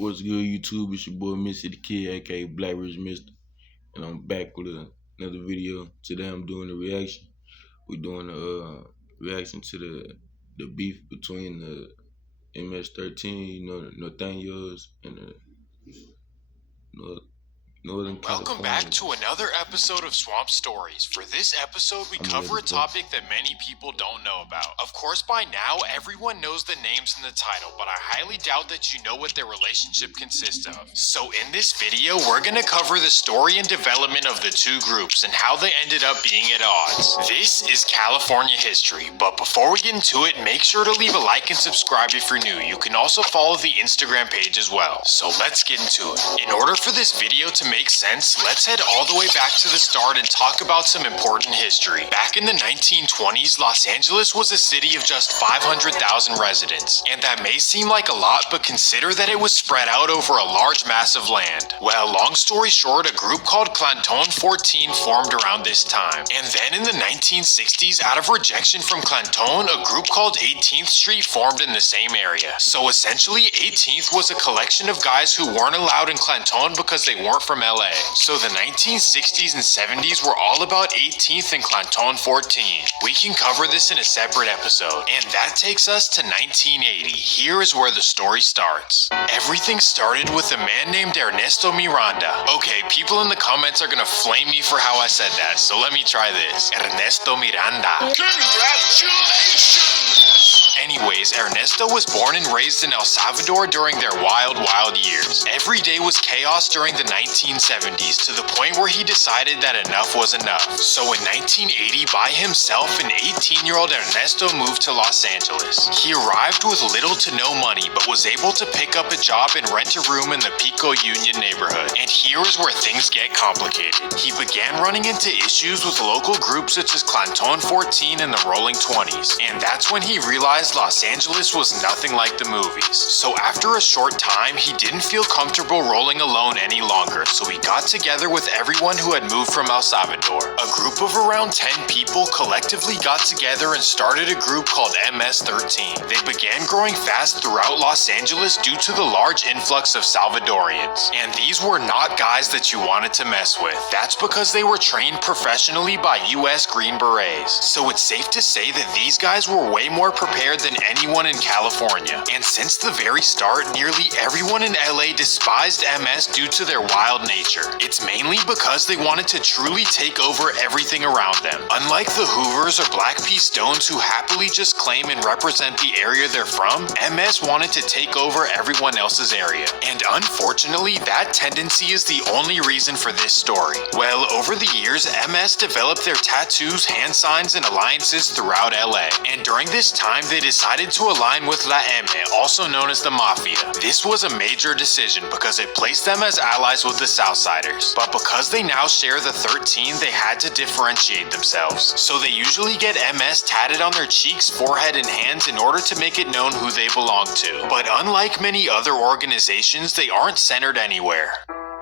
What's good, YouTube? It's your boy Missy the Kid, aka Black Rich Mister, and I'm back with another video. Today I'm doing a reaction. We're doing a reaction to the beef between the MS-13, NORTEños, and the Northern Welcome California. back to another episode of Swamp Stories. For this episode, we cover a topic that many people don't know about. Of course, by now, everyone knows the names in the title, but I highly doubt that you know what their relationship consists of. So in this video, we're going to cover the story and development of the two groups and how they ended up being at odds. This is California history, but before we get into it, make sure to leave a like and subscribe if you're new. You can also follow the Instagram page as well. So let's get into it. In order for this video to make sense, let's head all the way back to the start and talk about some important history. Back in the 1920s, Los Angeles was a city of just 500,000 residents, and that may seem like a lot, but consider that it was spread out over a large mass of land. Well, long story short, a group called Canton 14 formed around this time, and then in the 1960s, out of rejection from Canton, a group called 18th Street formed in the same area. So essentially, 18th was a collection of guys who weren't allowed in Canton because they weren't from LA. So the 1960s and 70s were all about 18th and Canton 14. We can cover this in a separate episode. And that takes us to 1980. Here is where the story starts. Everything started with a man named Ernesto Miranda. Okay, people in the comments are gonna flame me for how I said that, so let me try this. Ernesto Miranda. Congratulations! Anyways, Ernesto was born and raised in El Salvador during their wild years. Every day was chaos during the 1970s, to the point where he decided that enough was enough. So in 1980, by himself, an 18-year-old Ernesto moved to Los Angeles. He arrived with little to no money, but was able to pick up a job and rent a room in the Pico Union neighborhood. And here is where things get complicated. He began running into issues with local groups such as Canton 14 and the Rolling 20s. And that's when he realized Los Angeles was nothing like the movies. So after a short time, he didn't feel comfortable rolling alone any longer, so he got together with everyone who had moved from El Salvador. A group of around 10 people collectively got together and started a group called MS-13. They began growing fast throughout Los Angeles due to the large influx of Salvadorians. And these were not guys that you wanted to mess with. That's because they were trained professionally by US Green Berets. So it's safe to say that these guys were way more prepared than anyone in California. And since the very start, nearly everyone in LA despised MS due to their wild nature. It's mainly because they wanted to truly take over everything around them. Unlike the Hoovers or Black P. Stones who happily just claim and represent the area they're from, MS wanted to take over everyone else's area. And unfortunately, that tendency is the only reason for this story. Well, over the years, MS developed their tattoos, hand signs, and alliances throughout LA. And during this time, they decided to align with La M, also known as the Mafia. This was a major decision because it placed them as allies with the Southsiders. But because they now share the 13, they had to differentiate themselves. So they usually get MS tatted on their cheeks, forehead, and hands in order to make it known who they belong to. But unlike many other organizations, they aren't centered anywhere.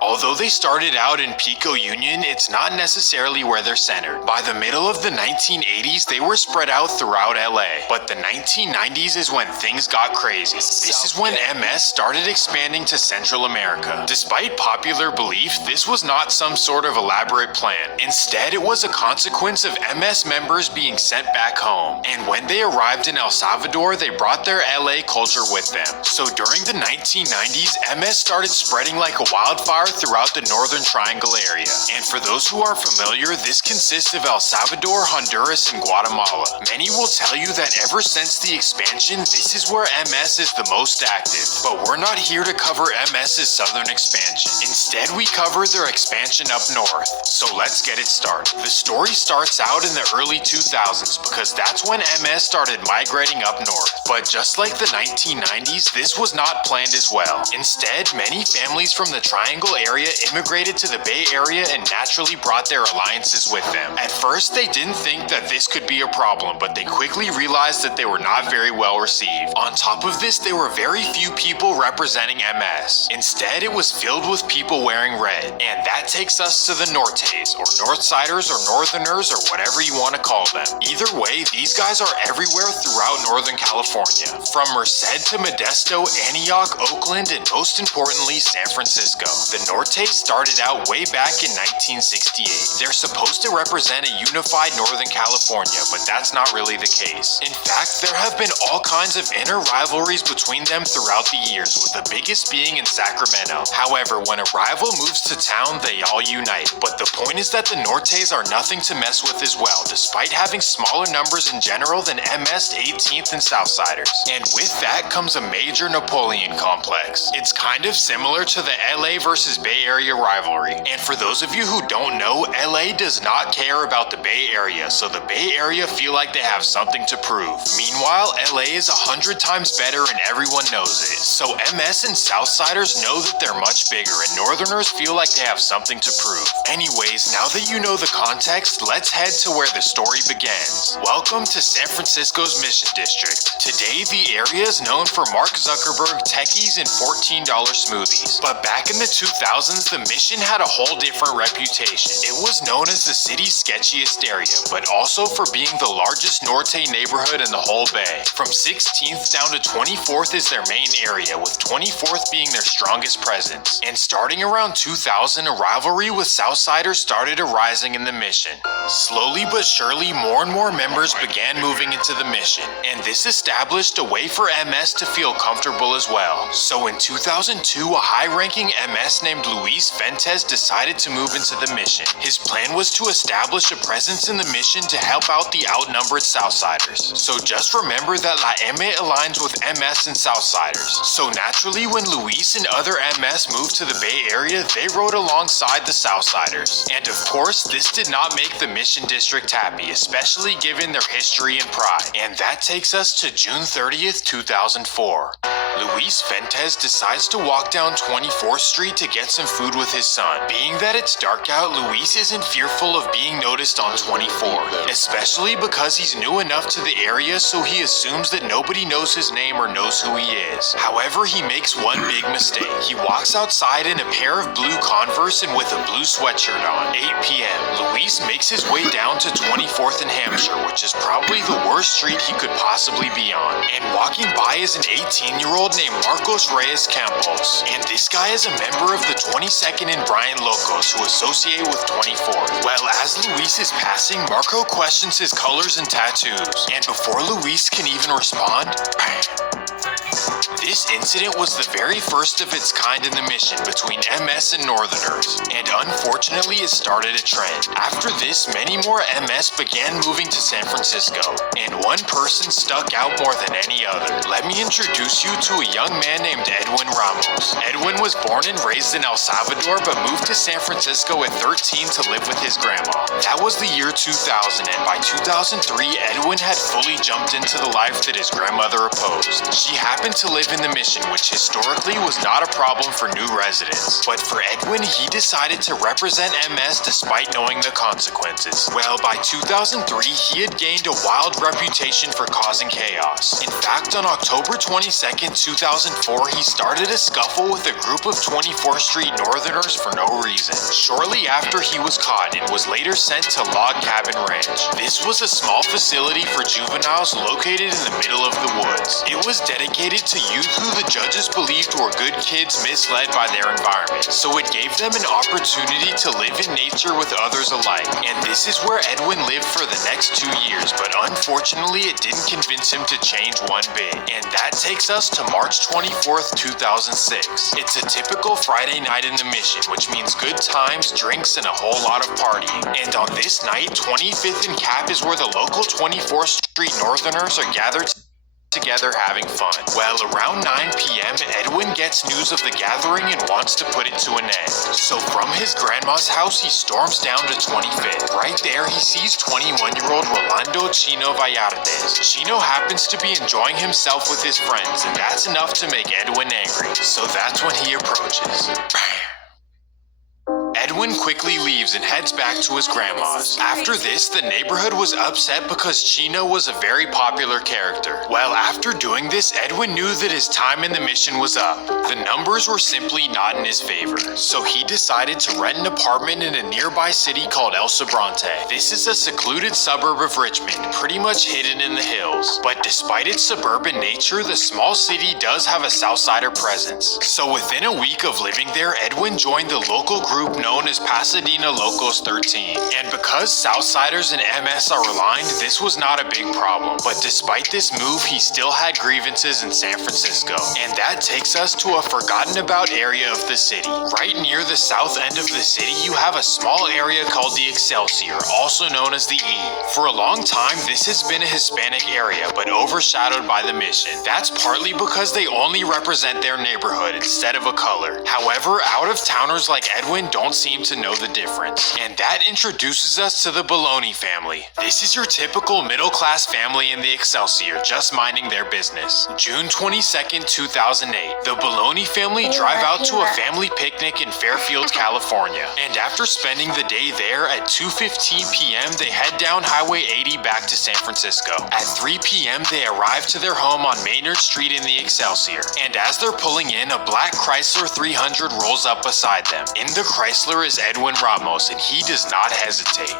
Although they started out in Pico Union, it's not necessarily where they're centered. By the middle of the 1980s, they were spread out throughout LA. But the 1990s is when things got crazy. This is when MS started expanding to Central America. Despite popular belief, this was not some sort of elaborate plan. Instead, it was a consequence of MS members being sent back home. And when they arrived in El Salvador, they brought their LA culture with them. So during the 1990s, MS started spreading like a wildfire throughout the Northern Triangle area. And for those who are familiar, this consists of El Salvador, Honduras, and Guatemala. Many will tell you that ever since the expansion, this is where MS is the most active. But we're not here to cover MS's southern expansion. Instead, we cover their expansion up north. So let's get it started. The story starts out in the early 2000s because that's when MS started migrating up north. But just like the 1990s, this was not planned as well. Instead, many families from the Triangle area immigrated to the Bay Area and naturally brought their alliances with them. At first, they didn't think that this could be a problem, but they quickly realized that they were not very well received. On top of this, there were very few people representing MS. Instead, it was filled with people wearing red. And that takes us to the Nortes, or Northsiders, or Northerners, or whatever you want to call them. Either way, these guys are everywhere throughout Northern California. From Merced to Modesto, Antioch, Oakland, and most importantly, San Francisco. The Nortes started out way back in 1968. They're supposed to represent a unified Northern California, but that's not really the case. In fact, there have been all kinds of inner rivalries between them throughout the years, with the biggest being in Sacramento. However, when a rival moves to town, they all unite. But the point is that the Nortes are nothing to mess with as well, despite having smaller numbers in general than MS, 18th, and Southsiders. And with that comes a major Napoleon complex. It's kind of similar to the LA versus Bay Area rivalry. And for those of you who don't know, LA does not care about the Bay Area, so the Bay Area feel like they have something to prove. Meanwhile, LA is 100 times better and everyone knows it. So MS and Southsiders know that they're much bigger, and Northerners feel like they have something to prove. Anyways, now that you know the context, let's head to where the story begins. Welcome to San Francisco's Mission District. Today, the area is known for Mark Zuckerberg techies and $14 smoothies. But back in the 2000s, the Mission had a whole different reputation. It was known as the city's sketchiest area, but also for being the largest Norte neighborhood in the whole Bay. From 16th down to 24th is their main area, with 24th being their strongest presence. And starting around 2000, a rivalry with Southsiders started arising in the Mission. Slowly but surely, more and more members began moving into the Mission, and this established a way for MS to feel comfortable as well. So in 2002, a high-ranking MS named Luis Fuentes decided to move into the Mission. His plan was to establish a presence in the Mission to help out the outnumbered Southsiders. So just remember that La M aligns with MS and Southsiders. So naturally, when Luis and other MS moved to the Bay Area, they rode alongside the Southsiders. And of course, this did not make the Mission District happy, especially given their history and pride. And that takes us to June 30th, 2004. Luis Fuentes decides to walk down 24th Street to get some food with his son. Being that it's dark out, Luis isn't fearful of being noticed on 24th, especially because he's new enough to the area, so he assumes that nobody knows his name or knows who he is. However, he makes one big mistake. He walks outside in a pair of blue Converse and with a blue sweatshirt on. 8 p.m. Luis makes his way down to 24th and Hampshire, which is probably the worst street he could possibly be on. And walking by is an 18-year-old named Marcos Reyes Campos. And this guy is a member of the 22nd and Bryant Locos, who associate with 24th. Well, as Luis is passing, Marco questions his colors and tattoos. And before Luis can even respond, this incident was the very first of its kind in the Mission between MS and Northerners, and unfortunately it started a trend. After this, many more MS began moving to San Francisco, and one person stuck out more than any other. Let me introduce you to a young man named Edwin Ramos. Edwin was born and raised in El Salvador, but moved to San Francisco at 13 to live with his grandma. That was the year 2000, and by 2003, Edwin had fully jumped into the life that his grandmother opposed. She happened to live in the Mission, which historically was not a problem for new residents. But for Edwin, he decided to represent MS despite knowing the consequences. Well, by 2003, he had gained a wild reputation for causing chaos. In fact, on October 22nd, 2004, he started a scuffle with a group of 24th Street Northerners for no reason. Shortly after, he was caught and was later sent to Log Cabin Ranch. This was a small facility for juveniles located in the middle of the woods. It was dedicated to youth who the judges believed were good kids misled by their environment, so it gave them an opportunity to live in nature with others alike. And this is where Edwin lived for the next 2 years, but unfortunately it didn't convince him to change one bit. And that takes us to March 24th, 2006. It's a typical Friday night in the Mission, which means good times, drinks, and a whole lot of partying. And on this night, 25th and Cap is where the local 24th Street Northerners are gathered together having fun. Well, around 9 p.m., Edwin gets news of the gathering and wants to put it to an end. So from his grandma's house, he storms down to 25th. Right there, he sees 21-year-old Rolando Chino Vallartes. Chino happens to be enjoying himself with his friends, and that's enough to make Edwin angry. So that's when he approaches. Edwin quickly leaves and heads back to his grandma's. After this, the neighborhood was upset because Chino was a very popular character. Well, after doing this, Edwin knew that his time in the mission was up. The numbers were simply not in his favor, so he decided to rent an apartment in a nearby city called El Sobrante. This is a secluded suburb of Richmond, pretty much hidden in the hills. But despite its suburban nature, the small city does have a Southsider presence. So within a week of living there, Edwin joined the local group known as Pasadena Locos 13. And because Southsiders and MS are aligned, this was not a big problem. But despite this move, he still had grievances in San Francisco. And that takes us to a forgotten about area of the city. Right near the south end of the city, you have a small area called the Excelsior, also known as the E. For a long time, this has been a Hispanic area, but overshadowed by the mission. That's partly because they only represent their neighborhood instead of a color. However, out-of-towners like Edwin don't seem to know the difference. And that introduces us to the Bologna family. This is your typical middle-class family in the Excelsior, just minding their business. June 22nd, 2008, the Bologna family drive out to a family picnic in Fairfield, California. And after spending the day there, at 2:15 p.m., they head down Highway 80 back to San Francisco. At 3 p.m., they arrive to their home on Maynard Street in the Excelsior. And as they're pulling in, a black Chrysler 300 rolls up beside them. In the Chrysler is Edwin Ramos, and he does not hesitate.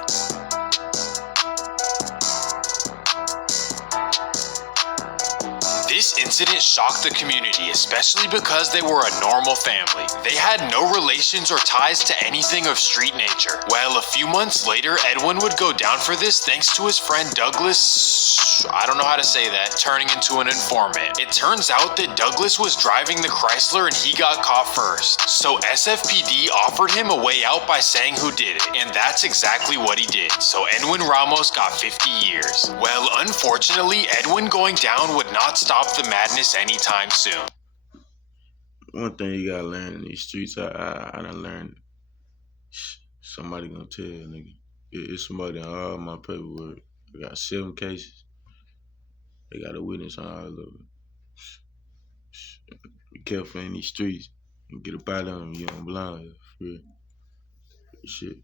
This incident shocked the community, especially because they were a normal family. They had no relations or ties to anything of street nature. Well, a few months later, Edwin would go down for this thanks to his friend Douglas, I don't know how to say that, turning into an informant. It turns out that Douglas was driving the Chrysler and he got caught first. So SFPD offered him a way out by saying who did it, and that's exactly what he did. So Edwin Ramos got 50 years. Well, unfortunately, Edwin going down would not stop the madness anytime soon. One thing you gotta learn in these streets, I done learned. Somebody gonna tell you, nigga. It's somebody on all my paperwork. I got 7 cases. They got a witness on all of it. Be careful in these streets. You get up out of them, you don't belong here. For real. Shit.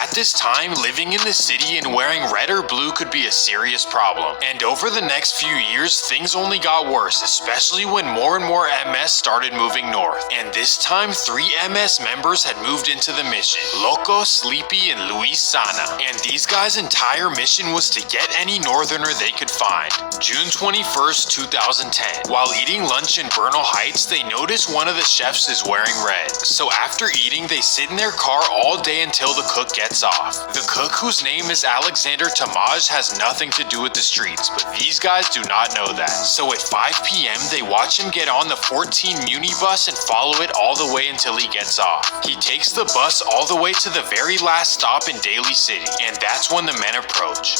At this time, living in the city and wearing red or blue could be a serious problem. And over the next few years, things only got worse, especially when more and more MS started moving north. And this time, 3 MS members had moved into the mission: Loco, Sleepy, and Luis Sana. And these guys' entire mission was to get any northerner they could find. June 21st, 2010. While eating lunch in Bernal Heights, they notice one of the chefs is wearing red. So after eating, they sit in their car all day until the cook gets off. The cook, whose name is Alexander Tamaj, has nothing to do with the streets, but these guys do not know that. So at 5 p.m., they watch him get on the 14 Muni bus and follow it all the way until he gets off. He takes the bus all the way to the very last stop in Daly City, and that's when the men approach.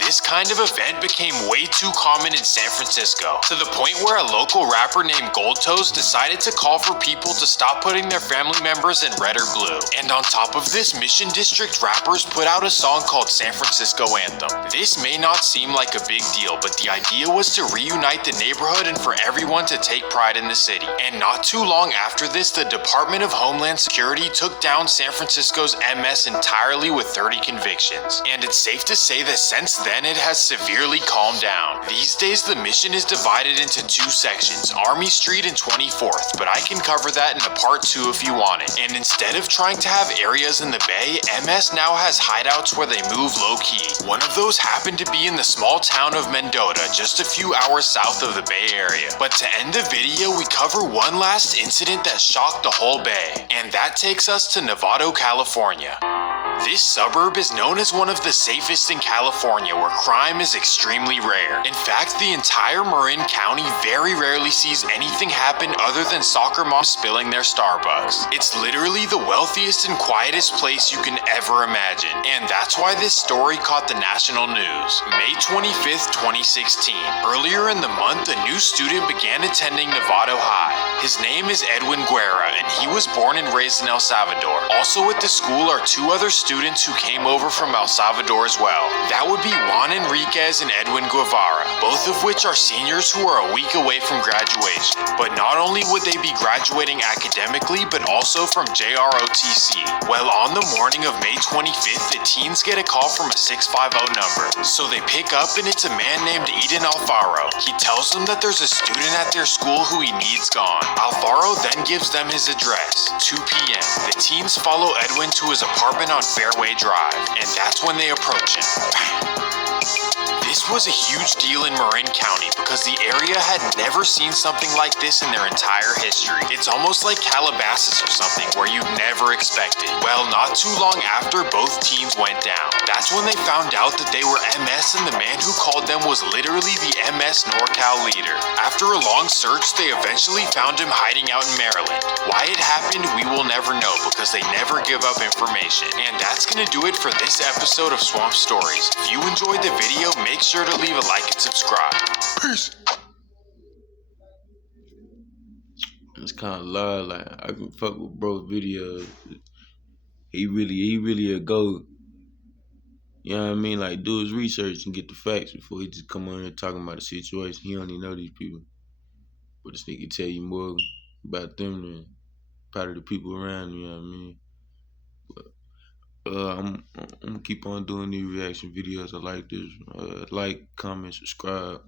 This kind of event became way too common in San Francisco, to the point where a local rapper named Goldtoes decided to call for people to stop putting their family members in red or blue. And on top of this, Mission District rappers put out a song called San Francisco Anthem. This may not seem like a big deal, but the idea was to reunite the neighborhood and for everyone to take pride in the city. And not too long after this, the Department of Homeland Security took down San Francisco's MS entirely with 30 convictions. And it's safe to say that since then, it has severely calmed down. These days, the mission is divided into 2 sections, Army Street and 24th, but I can cover that in a part 2 if you want it. And instead of trying to have areas in the Bay, MS now has hideouts where they move low-key. One of those happened to be in the small town of Mendota, just a few hours south of the Bay Area. But to end the video, we cover one last incident that shocked the whole Bay, and that takes us to Novato, California. This suburb is known as one of the safest in California, where crime is extremely rare. In fact, the entire Marin County very rarely sees anything happen other than soccer moms spilling their Starbucks. It's literally the wealthiest and quietest place you can ever imagine, and that's why this story caught the national news. May 25th, 2016. Earlier in the month, a new student began attending Novato High. His name is Edwin Guerra, and he was born and raised in El Salvador. Also at the school are 2 other students students who came over from El Salvador as well. That would be Juan Enriquez and Edwin Guevara, both of which are seniors who are a week away from graduation. But not only would they be graduating academically, but also from JROTC. Well, on the morning of May 25th, the teens get a call from a 650 number. So they pick up and it's a man named Eden Alfaro. He tells them that there's a student at their school who he needs gone. Alfaro then gives them his address, 2 p.m. The teens follow Edwin to his apartment on Fairway Drive, and that's when they approach him. This was a huge deal in Marin County because the area had never seen something like this in their entire history. It's almost like Calabasas or something where you'd never expect it. Well, not too long after both teens went down, that's when they found out that they were MS and the man who called them was literally the MS NorCal leader. After a long search, they eventually found him hiding out in Maryland. Why it happened, we will never know because they never give up information. And that's gonna do it for this episode of Swamp Stories. If you enjoyed the video, make sure to leave a like and subscribe. Peace. It's kind of loud. Like I can fuck with bro's videos. He really a goat. You know what I mean? Like do his research and get the facts before he just come on here talking about the situation. He don't even know these people, but this nigga tell you more about them than probably the people around. You know what I mean? I'm gonna keep on doing these reaction videos. I like this. Like, comment, subscribe,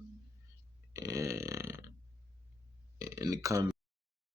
and in the comments.